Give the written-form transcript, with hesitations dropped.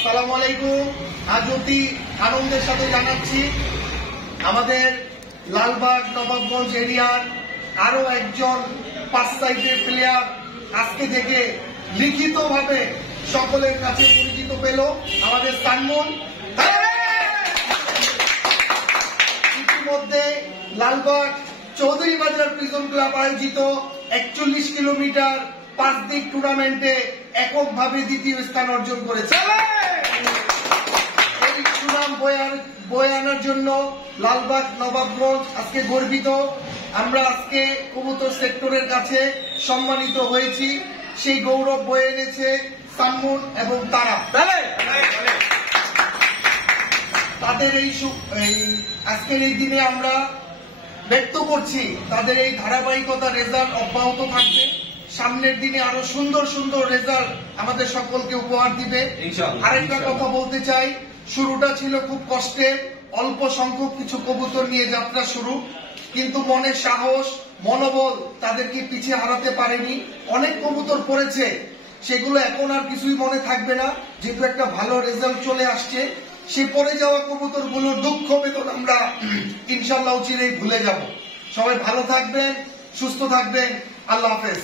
আসসালামু আলাইকুম। আজ অতি আনন্দের সাথে জানাচ্ছি আমাদের লালবাগ নবাবগঞ্জ এরিয়ার আরো একজন 5 সাইডের প্লেয়ার আজকে থেকে লিখিতভাবে সকলের কাছে পরিচিত পেল, আমাদের সানমুন। ইতিমধ্যে লালবাগ চৌধুরী বাজার প্রিজন ক্লাব আয়োজিত 41 কিলোমিটার 5 দিক টুর্নামেন্টে এককভাবে দ্বিতীয় স্থান অর্জন করেছে। এই সুনাম বয়ে আনার জন্য লালবাগ নবাবগঞ্জ আজকে গর্বিত। আমরা আজকে কবুতর সেক্টরের কাছে সম্মানিত হয়েছি। সেই গৌরব বয়ে এনেছে সানমুন এবং তারা। তাদের এই আজকের এই দিনে আমরা ব্যক্ত করছি তাদের এই ধারাবাহিকতা রেজাল্ট অব্যাহত থাকবে। সামনের দিনে আরো সুন্দর সুন্দর রেজাল্ট আমাদের সকলকে উপহার দিবে। আরেকটা কথা বলতে চাই, শুরুটা ছিল খুব কষ্টের, অল্প সংখ্যক কিছু কবুতর নিয়ে যাত্রা শুরু, কিন্তু মনের সাহস মনোবল তাদেরকে পিছিয়ে হারাতে পারেনি। অনেক কবুতর পড়েছে, সেগুলো এখন আর কিছুই মনে থাকবে না, যেহেতু একটা ভালো রেজাল্ট চলে আসছে। সে পড়ে যাওয়া কবুতর গুলোর দুঃখ বেদন আমরা ইনশাল্লাহ চিরেই ভুলে যাব। সবাই ভালো থাকবেন, সুস্থ থাকবেন। আল্লাহ হাফেজ।